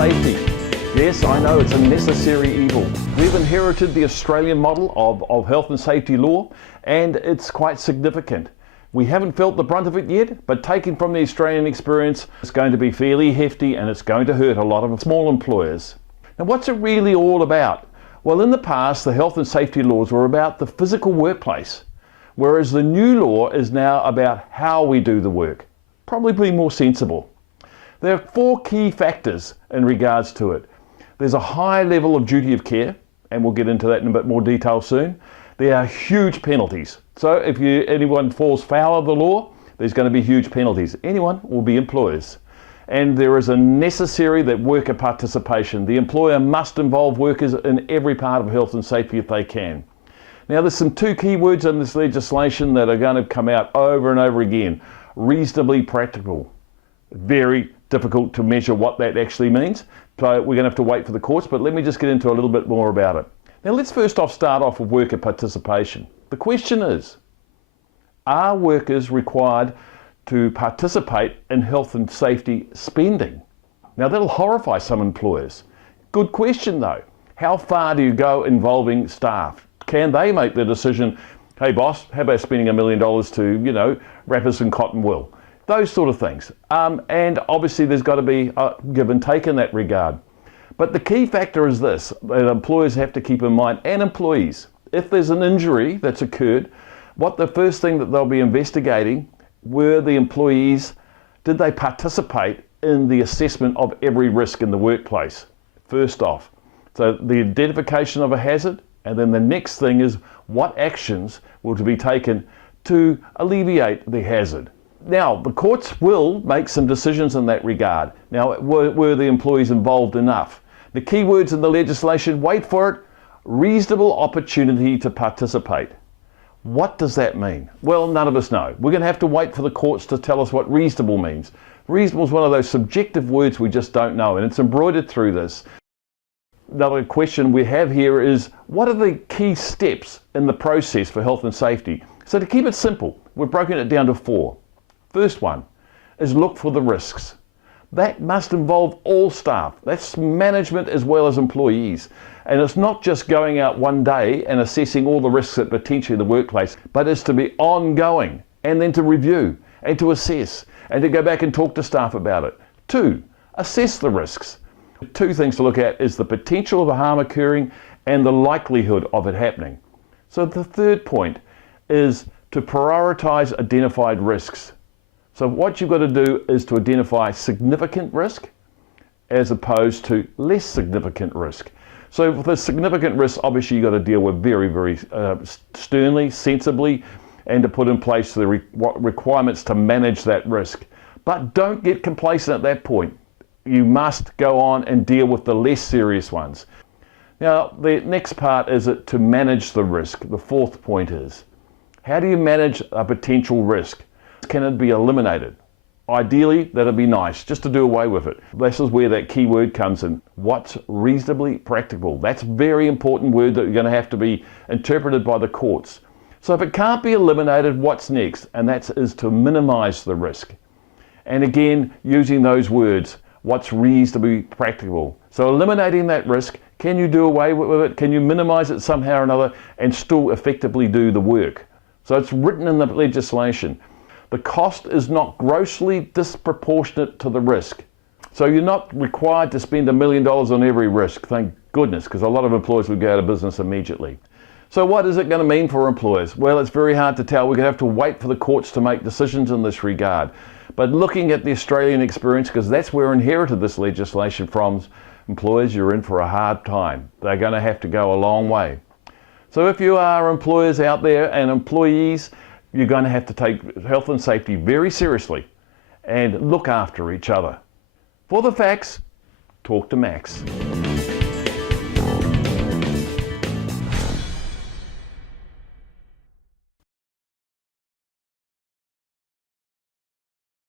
safety. Yes, I know it's a necessary evil. We've inherited the Australian model of health and safety law, and it's quite significant. We haven't felt the brunt of it yet, but taking from the Australian experience, it's going to be fairly hefty and it's going to hurt a lot of small employers. Now, what's it really all about? Well, in the past, the health and safety laws were about the physical workplace, whereas the new law is now about how we do the work. Probably more sensible. There are 4 key factors in regards to it. There's a high level of duty of care, and we'll get into that in a bit more detail soon. There are huge penalties. So if anyone falls foul of the law, there's going to be huge penalties. Anyone will be employers. And there is a necessary that worker participation. The employer must involve workers in every part of health and safety if they can. Now, there's some 2 key words in this legislation that are going to come out over and over again. Reasonably practical. Very difficult to measure what that actually means. So we're going to have to wait for the courts, but let me just get into a little bit more about it. Now, let's first start off with worker participation. The question is, are workers required to participate in health and safety spending? Now, that'll horrify some employers. Good question though. How far do you go involving staff? Can they make the decision, hey boss, how about spending $1 million to, wrap us in cotton wool? Those sort of things. And obviously there's got to be a give and take in that regard. But the key factor is this, that employers have to keep in mind, and employees, if there's an injury that's occurred, what the first thing that they'll be investigating were the employees, did they participate in the assessment of every risk in the workplace, first off. So the identification of a hazard, and then the next thing is what actions were to be taken to alleviate the hazard. Now, the courts will make some decisions in that regard. Now, were the employees involved enough? The key words in the legislation, wait for it, reasonable opportunity to participate. What does that mean? Well, none of us know. We're going to have to wait for the courts to tell us what reasonable means. Reasonable is one of those subjective words we just don't know, and it's embroidered through this. Another question we have here is, what are the key steps in the process for health and safety? So to keep it simple, we've broken it down to 4. First one is look for the risks. That must involve all staff. That's management as well as employees. And it's not just going out one day and assessing all the risks that potentially in the workplace, but it's to be ongoing and then to review and to assess and to go back and talk to staff about it. 2, assess the risks. 2 things to look at is the potential of harm occurring and the likelihood of it happening. So the third point is to prioritize identified risks. So what you've got to do is to identify significant risk as opposed to less significant risk. So for the significant risk, obviously you've got to deal with very, very sternly, sensibly, and to put in place the requirements to manage that risk. But don't get complacent at that point. You must go on and deal with the less serious ones. Now, the next part is to manage the risk. The 4th point is, how do you manage a potential risk? Can it be eliminated? Ideally, that'd be nice, just to do away with it. This is where that key word comes in. What's reasonably practical? That's a very important word that you're going to have to be interpreted by the courts. So if it can't be eliminated, what's next? And that is to minimize the risk. And again, using those words, what's reasonably practical? So eliminating that risk, can you do away with it? Can you minimize it somehow or another and still effectively do the work? So it's written in the legislation. The cost is not grossly disproportionate to the risk. So you're not required to spend $1 million on every risk, thank goodness, because a lot of employers would go out of business immediately. So what is it going to mean for employers? Well, it's very hard to tell. We're going to have to wait for the courts to make decisions in this regard. But looking at the Australian experience, because that's where we inherited this legislation from, employers, you're in for a hard time. They're going to have to go a long way. So if you are employers out there and employees, you're going to have to take health and safety very seriously and look after each other. For the facts, talk to Max.